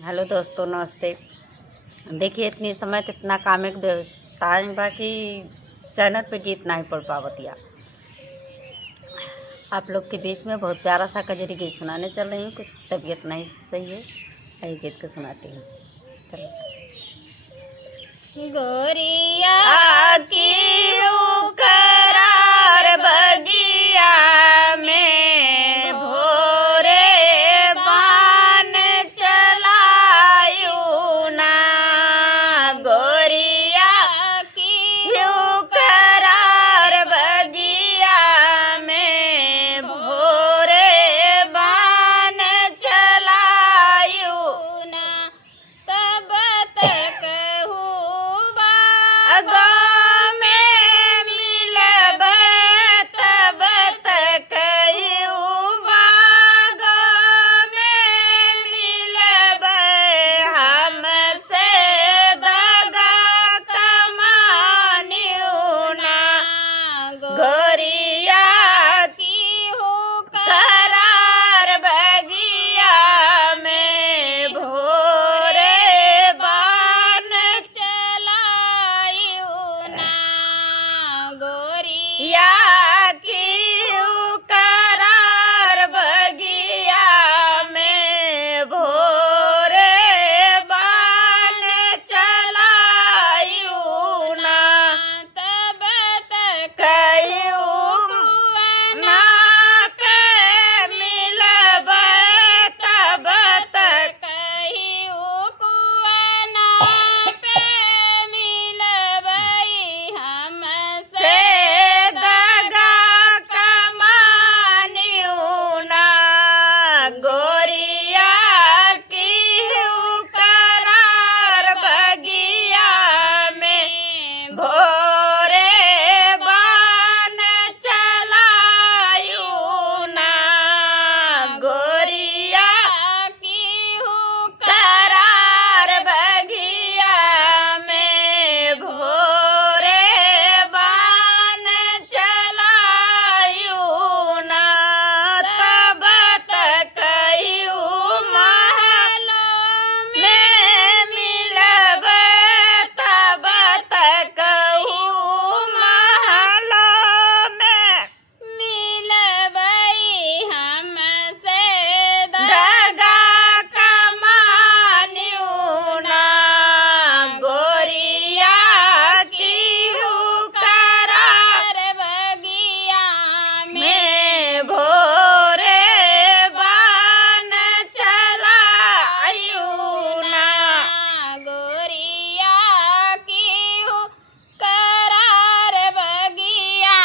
हेलो दोस्तों, नमस्ते। देखिए, इतनी समय तो इतना काम एक व्यवस्था है बाकी चैनल पे गीत नहीं पढ़ पावतिया। आप लोग के बीच में बहुत प्यारा सा कजरी गीत सुनाने चल रही हूँ। कुछ तबीयत नहीं सही है, यही गीत को सुनाती हूँ। चलो। गोरिया की